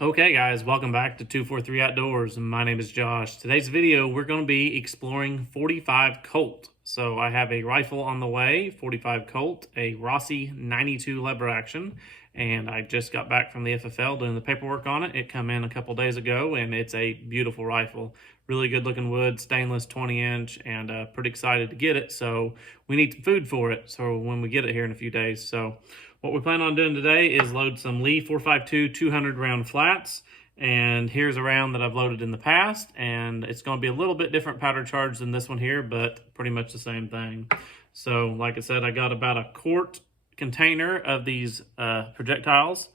Okay guys, welcome back to 243 Outdoors. My name is Josh. Today's video, we're going to be exploring 45 Colt. So I have a rifle on the way, 45 Colt, a Rossi 92 lever action, and I just got back from the FFL doing the paperwork on it. It came in a couple days ago, and it's a beautiful rifle. Really good looking wood, stainless 20-inch, and pretty excited to get it. So we need some food for it, so when we get it here in a few days. So what we plan on doing today is load some Lee 452 200 round flats, and here's a round that I've loaded in the past, and it's going to be a little bit different powder charge than this one here, but pretty much the same thing. So like I said, I got about a quart container of these projectiles.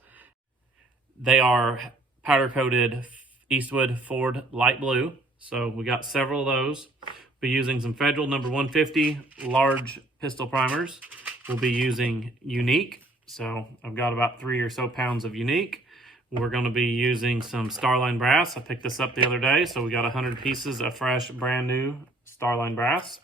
They are powder coated Eastwood Ford light blue, so we got several of those. We'll be using some Federal number 150 large pistol primers. We'll be using Unique. So I've got about 3 or so pounds of Unique. We're going to be using some Starline brass. I picked this up the other day, so we got 100 pieces of fresh, brand new Starline brass.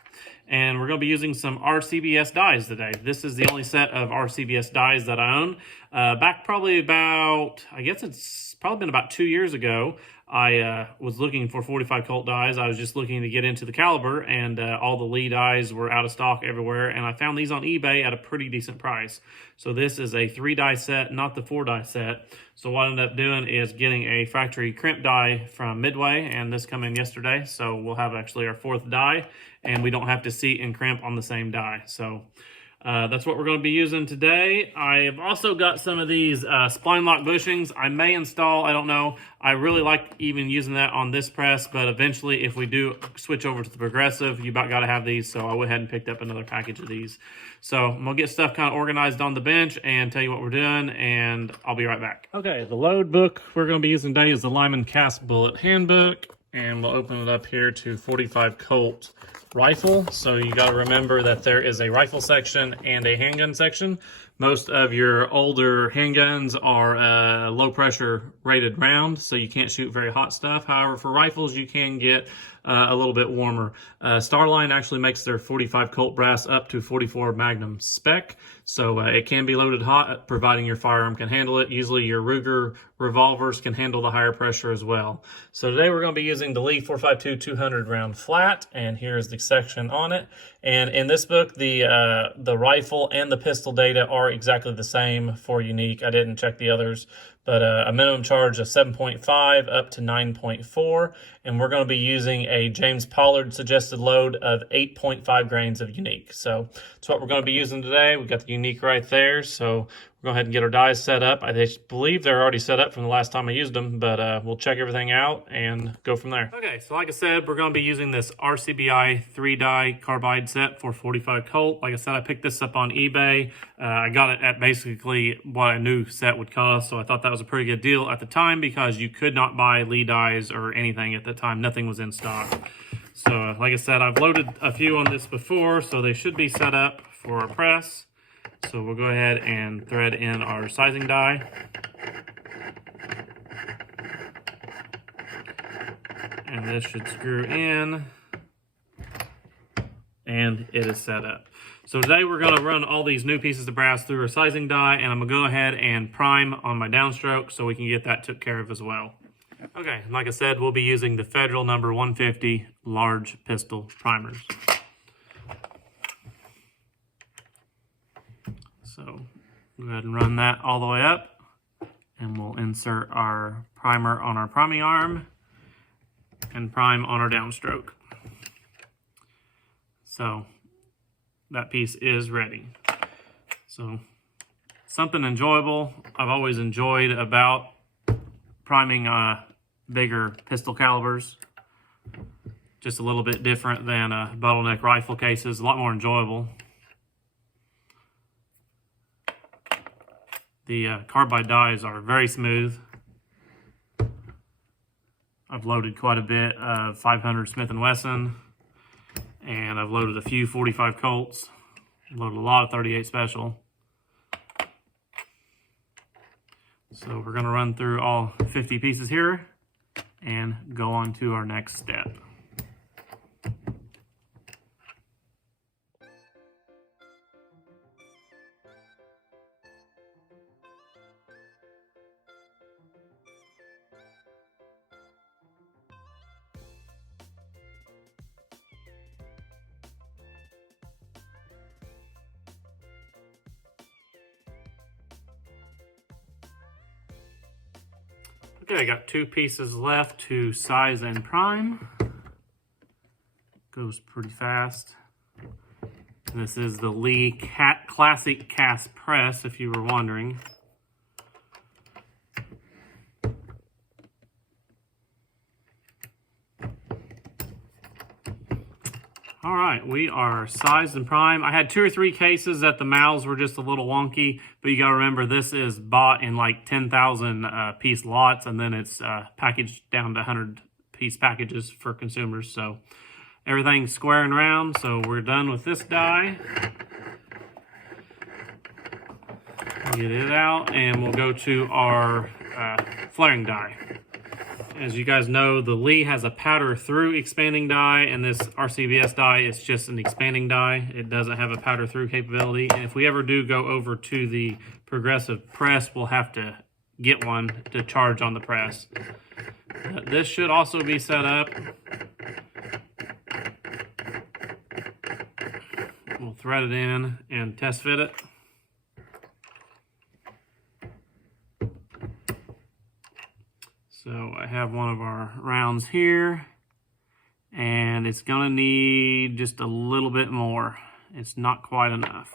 And we're going to be using some RCBS dies today. This is the only set of RCBS dies that I own. Back probably about, I guess it's probably been about 2 years ago, I was looking for 45 Colt dies. I was just looking to get into the caliber, and all the Lee dies were out of stock everywhere, and I found these on eBay at a pretty decent price. So this is a 3-die set, not the 4-die set. So what I ended up doing is getting a factory crimp die from Midway, and this came in yesterday. So we'll have actually our 4th die, and we don't have to seat and crimp on the same die. So that's what we're going to be using today. I've also got some of these spline lock bushings I may install. I don't know. I really like even using that on this press, but eventually if we do switch over to the progressive, you about got to have these. So I went ahead and picked up another package of these. So I'm going to get stuff kind of organized on the bench and tell you what we're doing, and I'll be right back. Okay, the load book we're going to be using today is the Lyman Cast Bullet Handbook, and we'll open it up here to 45 Colt rifle. So you got to remember that there is a rifle section and a handgun section. Most of your older handguns are low pressure rated round, so you can't shoot very hot stuff. However, for rifles, you can get a little bit warmer. Starline actually makes their 45 Colt brass up to 44 Magnum spec, so it can be loaded hot, providing your firearm can handle it. Usually your Ruger revolvers can handle the higher pressure as well. So today we're going to be using the Lee 452 200 round flat, and here's the section on it. And in this book, the rifle and the pistol data are exactly the same for Unique. I didn't check the others, but a minimum charge of 7.5 up to 9.4, and we're going to be using a James Pollard suggested load of 8.5 grains of Unique. So that's what we're going to be using today. We've got the Unique right there, so we'll go ahead and get our dies set up. I believe they're already set up from the last time I used them, but we'll check everything out and go from there. Okay, so like I said, we're going to be using this RCBI 3-die carbide set for 45 Colt. Like I said, I picked this up on eBay. I got it at basically what a new set would cost, so I thought that was a pretty good deal at the time because you could not buy Lee dies or anything at the time. Nothing was in stock. So like I said, I've loaded a few on this before, so they should be set up for our press. So we'll go ahead and thread in our sizing die. And this should screw in. And it is set up. So today we're going to run all these new pieces of brass through our sizing die, and I'm going to go ahead and prime on my downstroke so we can get that took care of as well. Okay, like I said, we'll be using the Federal number 150 large pistol primers. So go ahead and run that all the way up, and we'll insert our primer on our priming arm and prime on our downstroke. So that piece is ready. So something enjoyable I've always enjoyed about priming bigger pistol calibers. Just a little bit different than bottleneck rifle cases, a lot more enjoyable. The carbide dies are very smooth. I've loaded quite a bit of 500 Smith & Wesson, and I've loaded a few 45 Colts. I've loaded a lot of 38 Special. So we're going to run through all 50 pieces here and go on to our next step. Okay, I got 2 pieces left to size and prime. Goes pretty fast. This is the Lee Classic Cast Press, if you were wondering. All right, we are sized and prime. I had 2 or 3 cases that the mouths were just a little wonky, but you gotta remember this is bought in like 10,000 piece lots, and then it's packaged down to 100 piece packages for consumers. So everything's square and round, so we're done with this die. Get it out, and we'll go to our flaring die. As you guys know, the Lee has a powder through expanding die, and this RCBS die is just an expanding die. It doesn't have a powder through capability. And if we ever do go over to the progressive press, we'll have to get one to charge on the press. This should also be set up. We'll thread it in and test fit it. So I have one of our rounds here, and it's gonna need just a little bit more. It's not quite enough.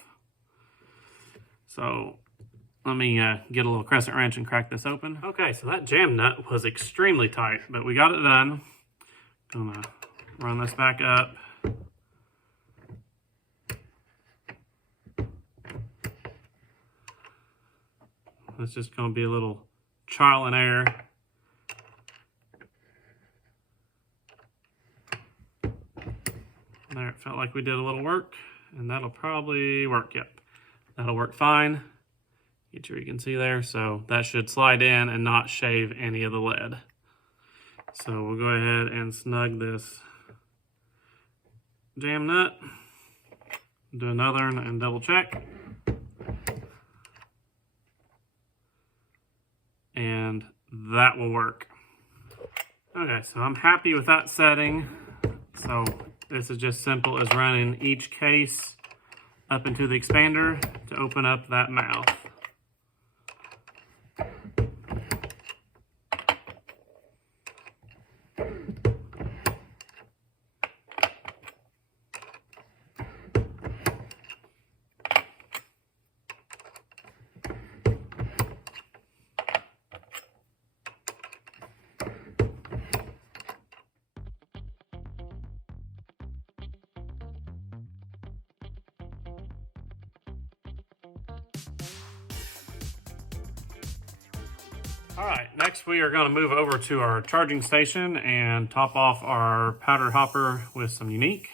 So let me get a little crescent wrench and crack this open. Okay, so that jam nut was extremely tight, but we got it done. Gonna run this back up. It's just gonna be a little trial and error. There, it felt like we did a little work, and that'll probably work. Yep, that'll work fine. Get sure you can see there. So that should slide in and not shave any of the lead. So we'll go ahead and snug this jam nut. Do another and double check. And that will work. Okay, so I'm happy with that setting. So this is just simple as running each case up into the expander to open up that mouth. All right, next we are going to move over to our charging station and top off our powder hopper with some Unique.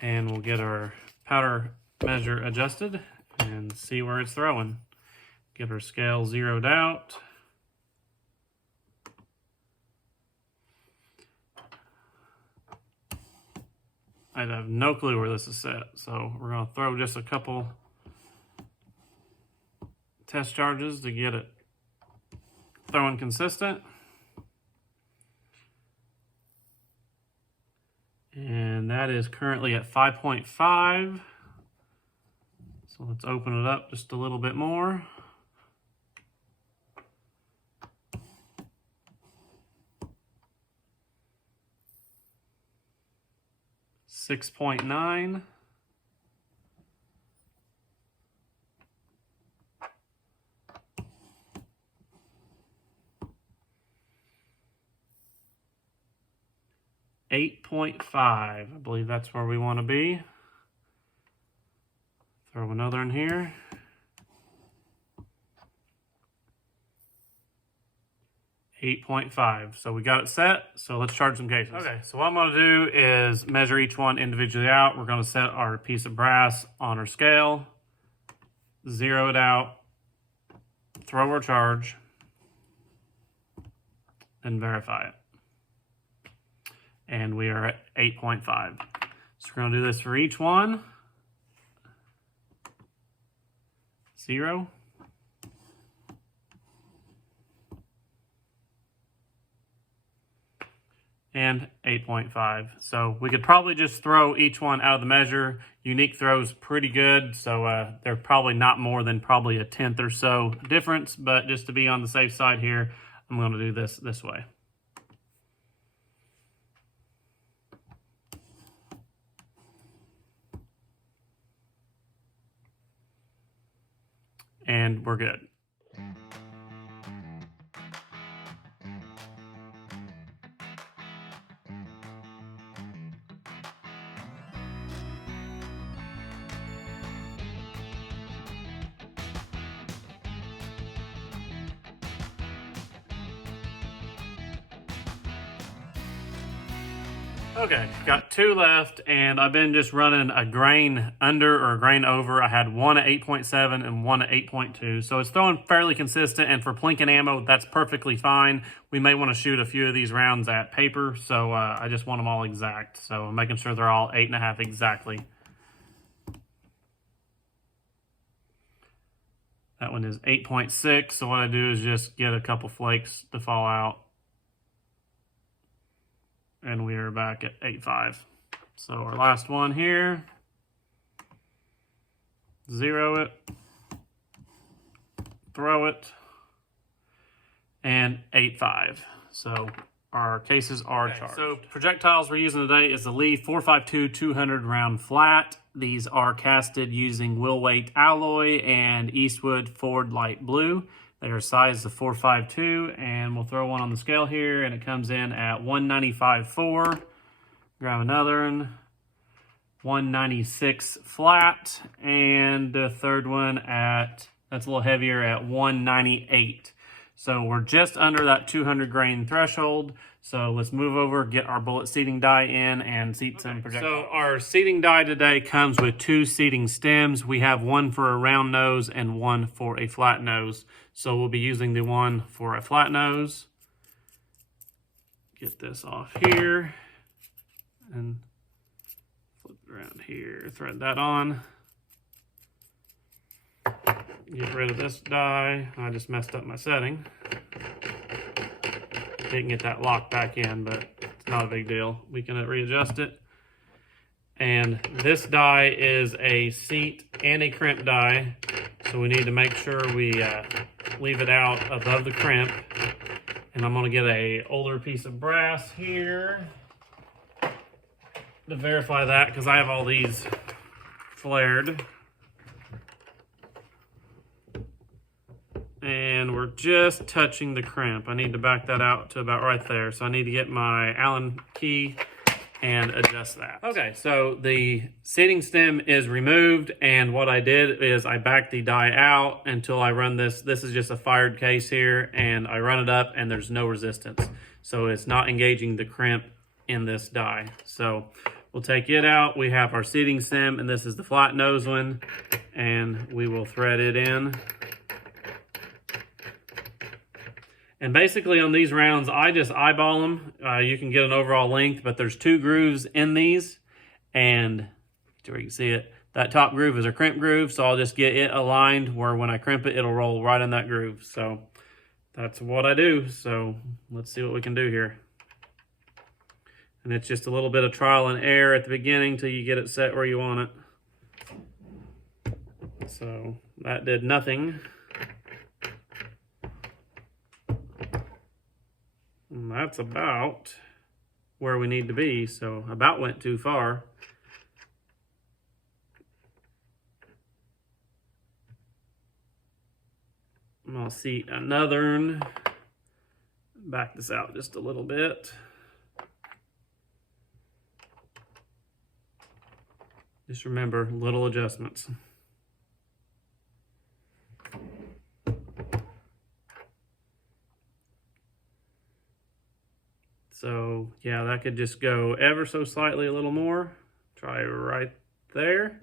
And we'll get our powder measure adjusted and see where it's throwing. Get our scale zeroed out. I have no clue where this is set, so we're going to throw just a couple test charges to get it throwing consistent. And that is currently at 5.5. So let's open it up just a little bit more. $6.9. $8.5. I believe that's where we want to be. Throw another in here. $8.5. So we got it set. So let's charge some cases. Okay, so what I'm going to do is measure each one individually out. We're going to set our piece of brass on our scale, zero it out, throw our charge, and verify it. And we are at 8.5. So we're going to do this for each one. 0. and 8.5. So we could probably just throw each one out of the measure. Unique throws pretty good, so they're probably not more than probably a tenth or so difference, but just to be on the safe side here, I'm going to do this way. And we're good. Okay, got 2 left, and I've been just running a grain under or a grain over. I had one at 8.7 and one at 8.2, so it's throwing fairly consistent, and for plinking ammo, that's perfectly fine. We may want to shoot a few of these rounds at paper, so I just want them all exact, so I'm making sure they're all 8.5 exactly. That one is 8.6, so what I do is just get a couple flakes to fall out. And we are back at 8.5. So our last one here, 0 it, throw it, and 8.5. So our cases are charged. So projectiles we're using today is the Lee 452 200 round flat. These are casted using Will Weight alloy and Eastwood Ford light blue. They are sized to 4.52, and we'll throw one on the scale here, and it comes in at 195.4. Grab another one, 196 flat, and the third one that's a little heavier at 198. So we're just under that 200 grain threshold. So let's move over, get our bullet seating die in, and seat some projectiles. So our seating die today comes with 2 seating stems. We have one for a round nose and one for a flat nose. So we'll be using the one for a flat nose. Get this off here and flip it around here, thread that on. Get rid of this die. I just messed up my setting. Didn't get that lock back in, but it's not a big deal. We can readjust it. And this die is a seat and a crimp die, so we need to make sure we leave it out above the crimp. And I'm going to get a older piece of brass here to verify that, because I have all these flared. And we're just touching the crimp. I need to back that out to about right there. So I need to get my Allen key and adjust that. Okay, so the seating stem is removed, and what I did is I backed the die out until I run this. This is just a fired case here, and I run it up and there's no resistance. So it's not engaging the crimp in this die. So we'll take it out. We have our seating stem, and this is the flat nose one, and we will thread it in. And basically on these rounds, I just eyeball them. You can get an overall length, but there's 2 grooves in these. And where you can see it, that top groove is a crimp groove. So I'll just get it aligned where when I crimp it, it'll roll right in that groove. So that's what I do. So let's see what we can do here. And it's just a little bit of trial and error at the beginning till you get it set where you want it. So that did nothing. And that's about where we need to be, so about went too far. And I'll seat another one. Back this out just a little bit. Just remember, little adjustments. So yeah, that could just go ever so slightly a little more. Try right there.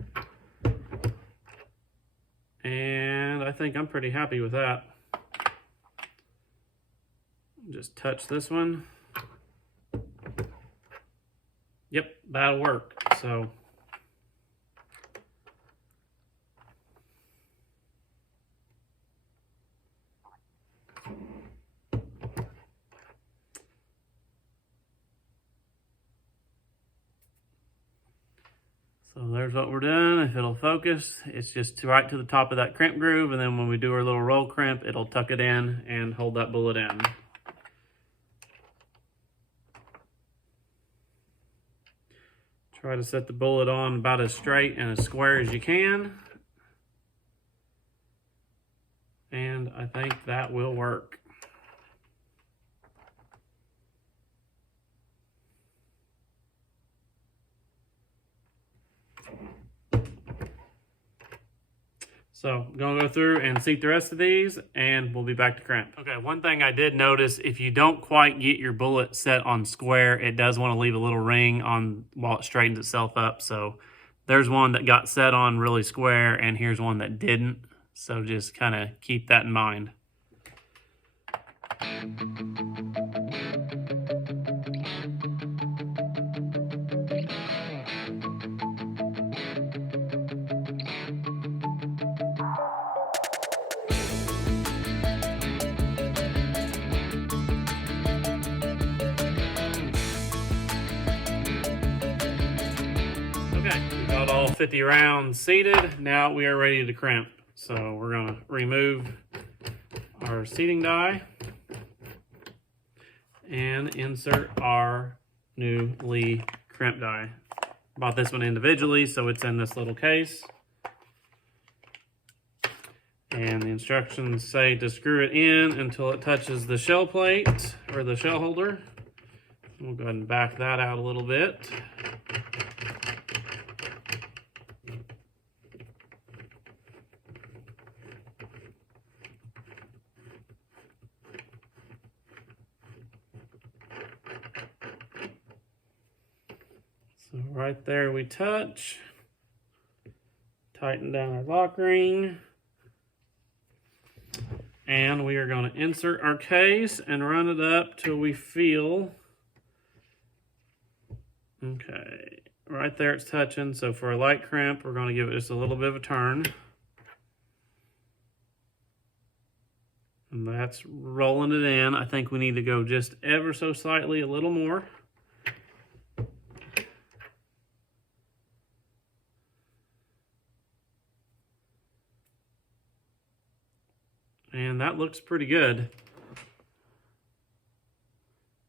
And I think I'm pretty happy with that. Just touch this one. Yep, that'll work. So So there's what we're doing. If it'll focus, it's just right to the top of that crimp groove, and then when we do our little roll crimp, it'll tuck it in and hold that bullet in. Try to set the bullet on about as straight and as square as you can. And I think that will work. So I'm gonna go through and seat the rest of these, and we'll be back to crimp. Okay, one thing I did notice, if you don't quite get your bullet set on square, it does want to leave a little ring on while it straightens itself up. So there's one that got set on really square, and here's one that didn't. So just kind of keep that in mind. Okay, we got all 50 rounds seated. Now we are ready to crimp. So we're going to remove our seating die and insert our new Lee crimp die. Bought this one individually, so it's in this little case. And the instructions say to screw it in until it touches the shell plate or the shell holder. We'll go ahead and back that out a little bit. So right there we touch, tighten down our lock ring, and we are going to insert our case and run it up till we feel, okay, right there it's touching. So for a light crimp, we're going to give it just a little bit of a turn. And that's rolling it in. I think we need to go just ever so slightly a little more. And that looks pretty good.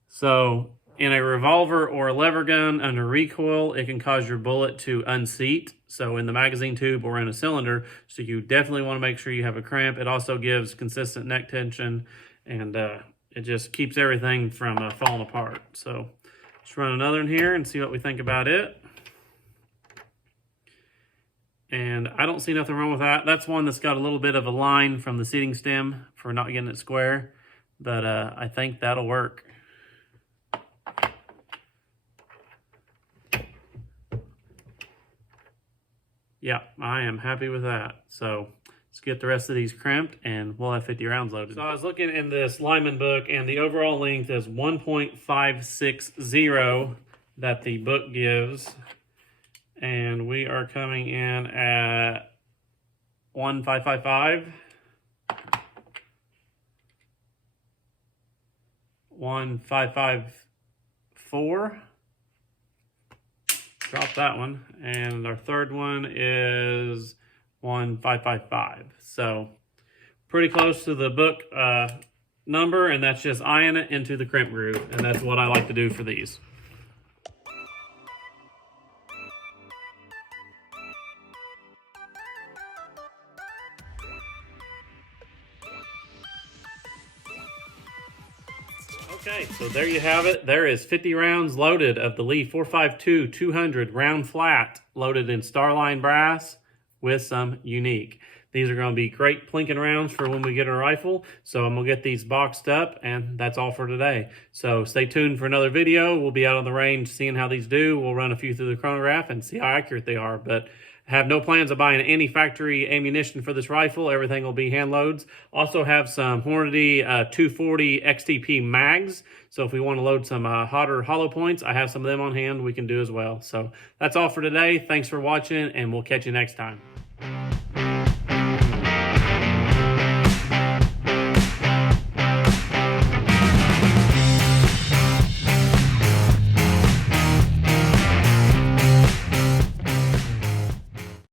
So in a revolver or a lever gun under recoil, it can cause your bullet to unseat. So in the magazine tube or in a cylinder, so you definitely want to make sure you have a crimp. It also gives consistent neck tension, and it just keeps everything from falling apart. So let's run another in here and see what we think about it. And I don't see nothing wrong with that. That's one that's got a little bit of a line from the seating stem for not getting it square, but I think that'll work. Yeah, I am happy with that. So let's get the rest of these crimped and we'll have 50 rounds loaded. So I was looking in this lineman book, and the overall length is 1.560 that the book gives. And we are coming in at 1.555, 1.554. Drop that one. And our third one is 1.555. So pretty close to the book number, and that's just eyeing it into the crimp groove. And that's what I like to do for these. Okay, so there you have it. There is 50 rounds loaded of the Lee 4.52 200 round flat, loaded in Starline brass with some unique. These are going to be great plinking rounds for when we get a rifle. So I'm going to get these boxed up, and that's all for today. So stay tuned for another video. We'll be out on the range seeing how these do. We'll run a few through the chronograph and see how accurate they are. But I have no plans of buying any factory ammunition for this rifle. Everything will be hand loads. Also have some Hornady 240 XTP mags. So if we want to load some hotter hollow points, I have some of them on hand we can do as well. So that's all for today. Thanks for watching, and we'll catch you next time.